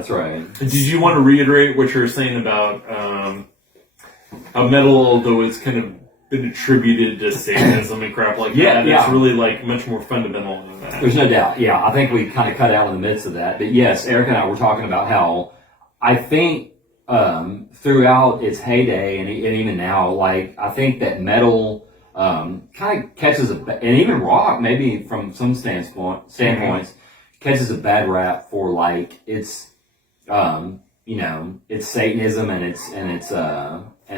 That's right. Did you want to reiterate what you were saying about how metal, although it's kind of been attributed to Satanism and crap like that, it's really like much more fundamental than that? There's no doubt. Yeah, I think we kind of cut out in the midst of that. But yes, Eric and I were talking about how I think throughout its heyday and even now, like I think that metal kind of catches and even rock maybe from some standpoints catches a bad rap for like its it's Satanism and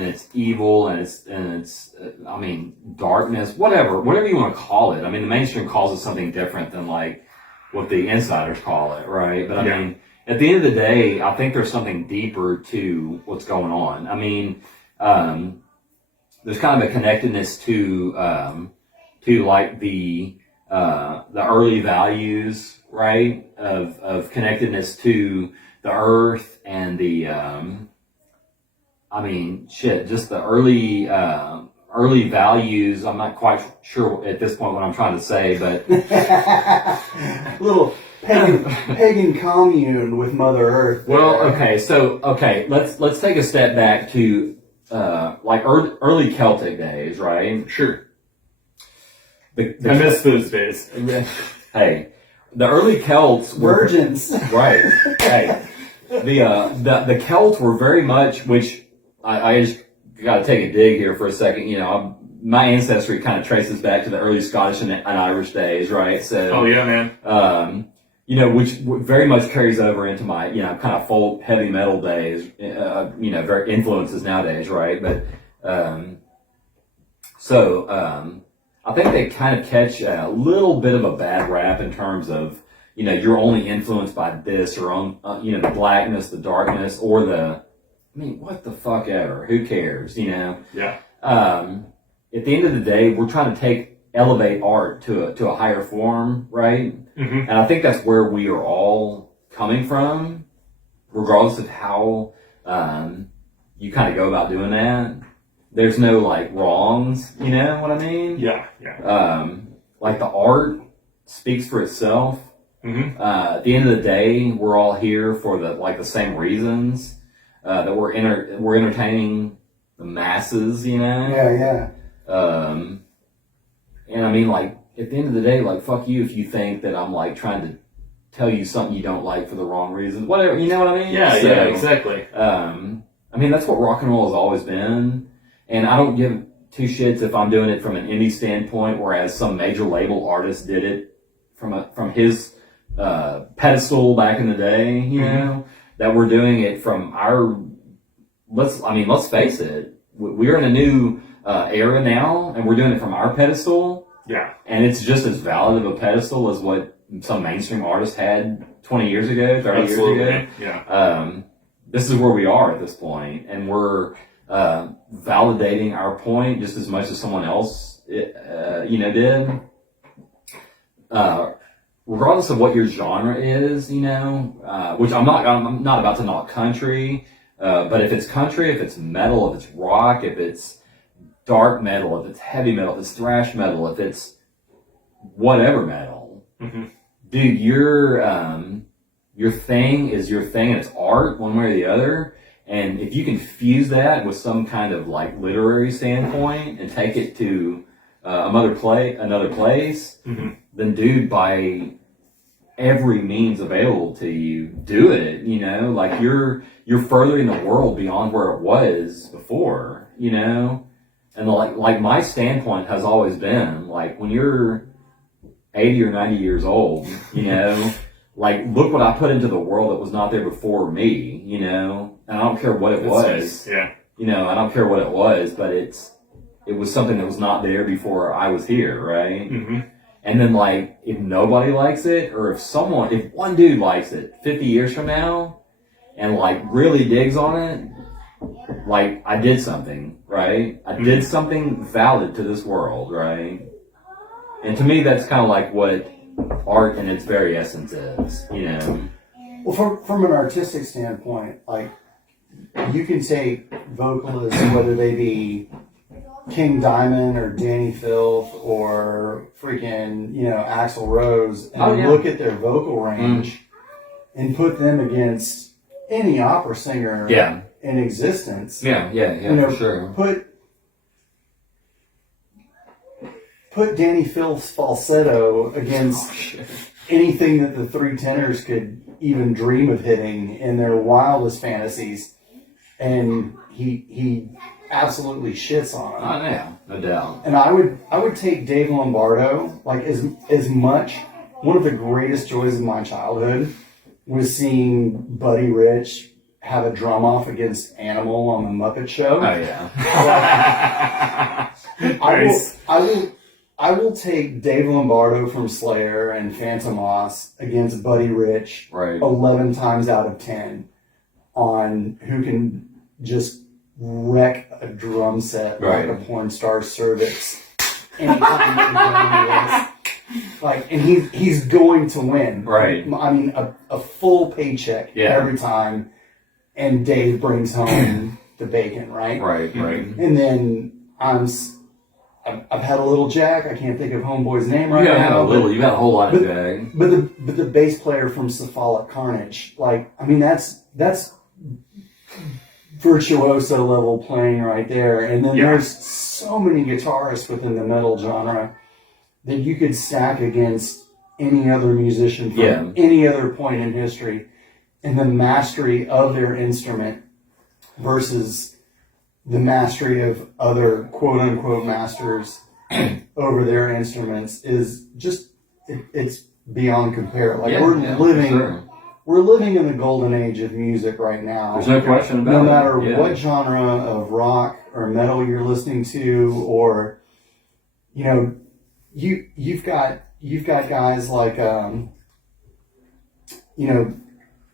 it's evil and it's I mean darkness, whatever you want to call it. I mean the mainstream calls it something different than like what the insiders call it, right? But I mean at the end of the day, I think there's something deeper to what's going on. I mean, there's kind of a connectedness to like the early values, right? Of connectedness to the earth and the, just the early values. I'm not quite sure at this point what I'm trying to say, but little pagan commune with Mother Earth. Well, let's take a step back to like early Celtic days, right? Sure. I miss those days. Hey, the early Celts were virgins, right? Hey, the Celts were very much, which I just got to take a dig here for a second. You know, my ancestry kind of traces back to the early Scottish and Irish days, right? So, oh yeah, man. Which very much carries over into my, kind of folk heavy metal days, very influences nowadays, right? But, I think they kind of catch a little bit of a bad rap in terms of, you're only influenced by this or on, the blackness, the darkness, or what the fuck ever, who cares, Yeah. At the end of the day, we're trying to elevate art to a higher form, right? Mm-hmm. And I think that's where we are all coming from, regardless of how you kind of go about doing that. There's no like wrongs, you know what I mean? Yeah. Like the art speaks for itself. Mm-hmm. At the end of the day, we're all here for the same reasons that we're entertaining the masses, Yeah. And I mean, like, at the end of the day, like, fuck you if you think that I'm, like, trying to tell you something you don't like for the wrong reasons. Whatever, you know what I mean? Yeah, exactly. I mean, that's what rock and roll has always been. And I don't give two shits if I'm doing it from an indie standpoint, whereas some major label artist did it from his pedestal back in the day, you know? That we're doing it from our... Let's face it. We're in a new era now, and we're doing it from our pedestal. Yeah. And it's just as valid of a pedestal as what some mainstream artist had 20 years ago, 30 Absolutely. years ago. Yeah. This is where we are at this point, and we're validating our point just as much as someone else, did. Regardless of what your genre is, which I'm not about to knock country, but if it's country, if it's metal, if it's rock, if it's dark metal, if it's heavy metal, if it's thrash metal, if it's whatever metal, dude, your thing is your thing, and it's art one way or the other. And if you can fuse that with some kind of like literary standpoint and take it to another place, then dude, by every means available to you, do it. Like you're furthering the world beyond where it was before. And like my standpoint has always been like when you're 80 or 90 years old, like look what I put into the world that was not there before me, and I don't care what it was. Nice. Yeah. I don't care what it was, but it was something that was not there before I was here, right? Mm-hmm. And then like if nobody likes it, or if one dude likes it 50 years from now and like really digs on it, like I did something, right? I did something valid to this world, right? And to me, that's kind of like what art in its very essence is, Well, from an artistic standpoint, like you can take vocalists, whether they be King Diamond or Danny Filth or freaking, Axl Rose, and look at their vocal range and put them against any opera singer Yeah. in existence. Yeah, for sure. Put Danny Phil's falsetto against anything that the three tenors could even dream of hitting in their wildest fantasies, and he absolutely shits on them. Oh yeah, no doubt. And I would take Dave Lombardo, like as much. One of the greatest joys of my childhood was seeing Buddy Rich have a drum off against Animal on the Muppet Show. Oh yeah. Nice. I will take Dave Lombardo from Slayer and Phantom Loss against Buddy Rich Right. 11 times out of 10 on who can just wreck a drum set Right. like a porn star's cervix anytime the drum is. Like, and he's going to win. Right. I mean, a full paycheck every time, and Dave brings home the bacon, right? Right. And then I've had a little Jack. I can't think of Homeboy's name right now. You got a whole lot of Jag. But the bass player from Cephalic Carnage, like, I mean, that's virtuoso level playing right there. And then there's so many guitarists within the metal genre that you could stack against any other musician from any other point in history, and the mastery of their instrument versus the mastery of other quote-unquote masters over their instruments is just, it's beyond compare. Like, we're living in the golden age of music right now. There's no question about it. No matter what genre of rock or metal you're listening to, or, you know, you've got guys like, you know,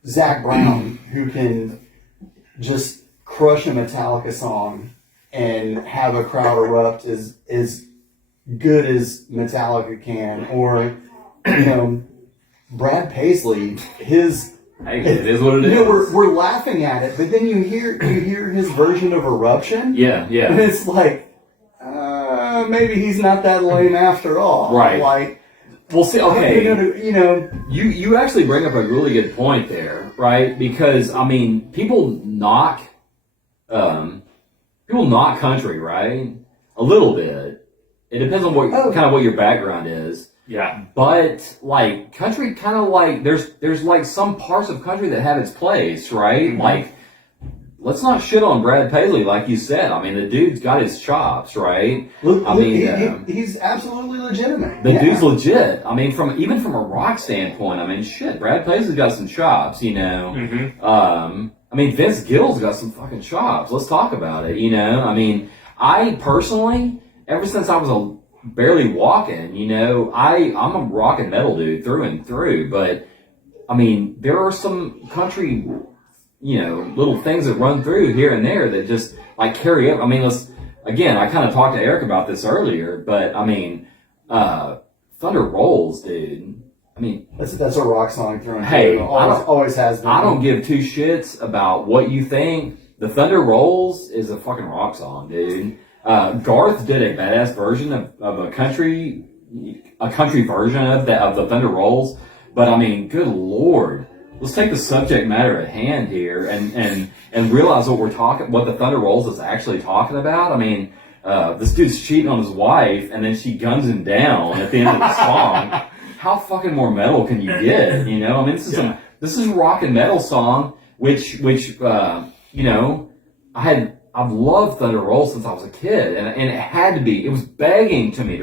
Zach Brown, who can just crush a Metallica song and have a crowd erupt as good as Metallica can. Or, you know, Brad Paisley, his... Hey, it is what it is. You know, we're laughing at it, but then you hear his version of Eruption. Yeah. And it's like, maybe he's not that lame after all. Right. Like, well, see, okay. You know, you actually bring up a really good point there, right? Because I mean, people knock country, right? A little bit. It depends on what kind of what your background is. Yeah. But like country, kind of like there's like some parts of country that have its place, right? Mm-hmm. Like, let's not shit on Brad Paisley, like you said. I mean, the dude's got his chops, right? He's absolutely legitimate. The dude's legit. I mean, even from a rock standpoint, I mean, shit, Brad Paisley's got some chops, you know. Mm-hmm. I mean, Vince Gill's got some fucking chops. Let's talk about it, you know. I mean, I personally, ever since I was barely walking, you know, I'm a rock and metal dude through and through. But I mean, there are some country, you know, little things that run through here and there that just like carry up. I mean, I kind of talked to Eric about this earlier, but I mean, Thunder Rolls, dude. I mean, that's a rock song through and hey, through. Always has been. I don't give two shits about what you think. The Thunder Rolls is a fucking rock song, dude. Garth did a badass version of a country version of the Thunder Rolls, but I mean, good lord. Let's take the subject matter at hand here and realize what the Thunder Rolls is actually talking about. I mean, this dude's cheating on his wife, and then she guns him down at the end of the song. How fucking more metal can you get? You know, I mean, this is a rock and metal song, which you know, I've loved Thunder Rolls since I was a kid, and it had to be. It was begging to me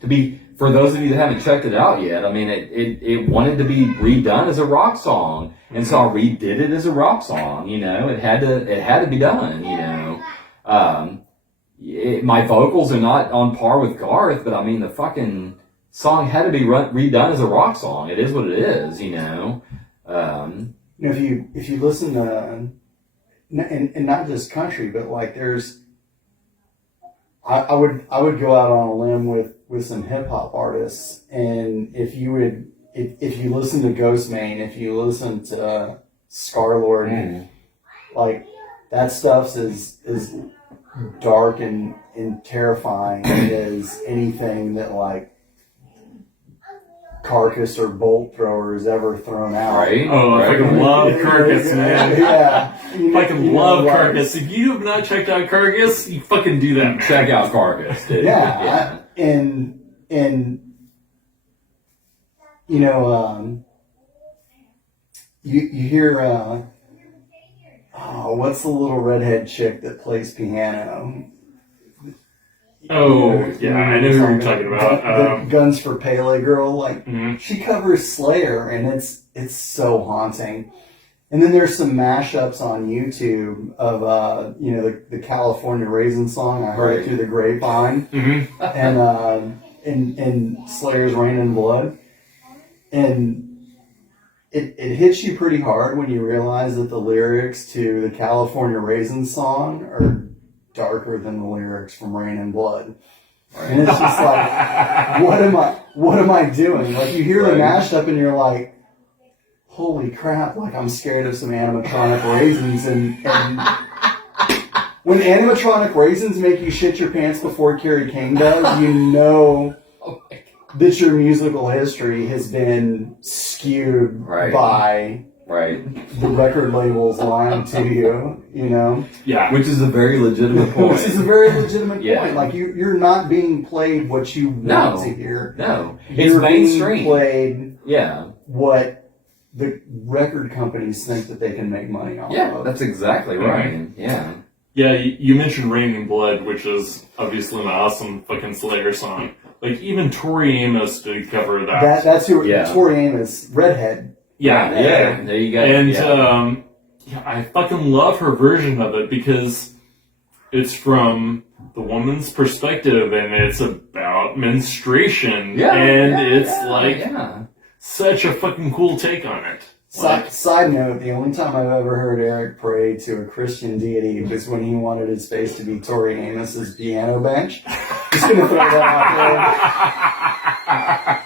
to be. For those of you that haven't checked it out yet, I mean, it wanted to be redone as a rock song, and so I redid it as a rock song. You know, it had to be done. You know, my vocals are not on par with Garth, but I mean, the fucking song had to be redone as a rock song. It is what it is. You know. You know, if you listen to, and not just country, but like I would go out on a limb with some hip hop artists, and if you listen to Ghostmane, if you listen to Scarlord, like that stuff is dark and terrifying as anything that like carcass or bolt throwers ever thrown out. Right? Oh, I right. fucking love Carcass, man. Yeah. Fucking love Carcass. If you have not checked out Carcass, you fucking do that, man. Check out Carcass, dude. Yeah. And you know, you hear, what's the little redhead chick that plays piano? Oh, yeah, I know who you're talking about. The Guns for Pele girl, like, Mhm. she covers Slayer, and it's so haunting. And then there's some mashups on YouTube of, the California Raisin song. I heard it through the grapevine. Mm-hmm. And Slayer's Rain and Blood. And it hits you pretty hard when you realize that the lyrics to the California Raisin song are darker than the lyrics from Rain and Blood. And it's just like, what am I doing? Like, you hear the mashup and you're like, holy crap, like, I'm scared of some animatronic raisins. And when animatronic raisins make you shit your pants before Kerry King does, you know that your musical history has been skewed by the record labels lying to you, you know? Yeah. Which is a very legitimate point. Which is a very legitimate point. Like, you're not being played what you want to hear. No. You're It's mainstream. being played Yeah. what the record companies think that they can make money off of. That's exactly right. Yeah. Yeah, you mentioned Rain and Blood, which is obviously an awesome fucking Slayer song. Like, even Tori Amos did cover that. That's who, Tori Amos, Redhead. Yeah. There you go. And I fucking love her version of it because it's from the woman's perspective and it's about menstruation. It's such a fucking cool take on it. Side note, the only time I've ever heard Eric pray to a Christian deity was when he wanted his face to be Tori Amos's piano bench. Just gonna throw that out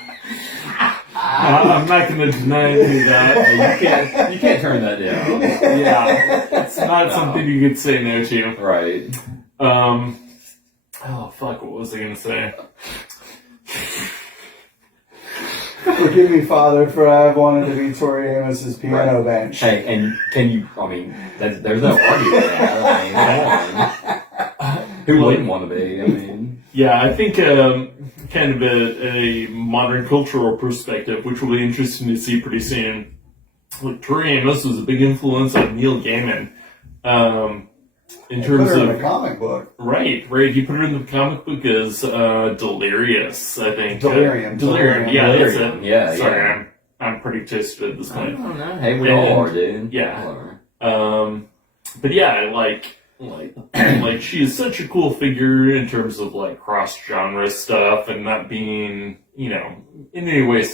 I'm not going to deny any of that. You can't turn that down. Yeah. It's not something you could say no to. Right. Oh, fuck, what was I going to say? Forgive me, Father, for I've wanted to be Tori Amos's piano bench. Hey, and can you, there's no argument with that. Come on. Who wouldn't want to be? Yeah, I think kind of a modern cultural perspective, which will be interesting to see pretty soon. Look, Tori Amos was a big influence on Neil Gaiman. In terms put her of in a comic book. Right. He put her in the comic book as Delirious, I think. Delirium. Yeah, that's it. Yeah, Sorry, I'm pretty twisted at this point. I don't know. Hey, we all are, dude. Yeah. But yeah, like she is such a cool figure in terms of like cross-genre stuff and not being, in any way,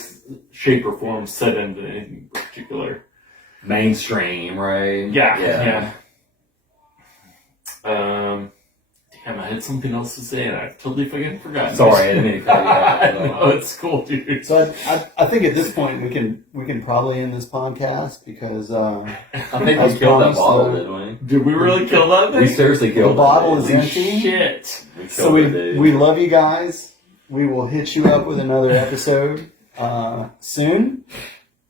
shape, or form set into anything particular. Mainstream, right? Yeah. Damn, I had something else to say and I totally fucking forgot. Sorry, I didn't mean to cut you off. No, it's cool, dude. So I think at this point we can probably end this podcast because I think we killed that bottle, didn't we? Did we really kill that thing? We seriously killed the bottle is empty. Shit. So we love you guys. We will hit you up with another episode soon.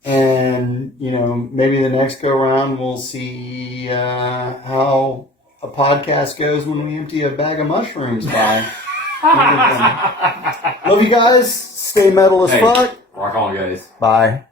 And, maybe the next go around we'll see how a podcast goes when we empty a bag of mushrooms by. Love you guys. Stay metal as fuck. Rock on, guys. Bye.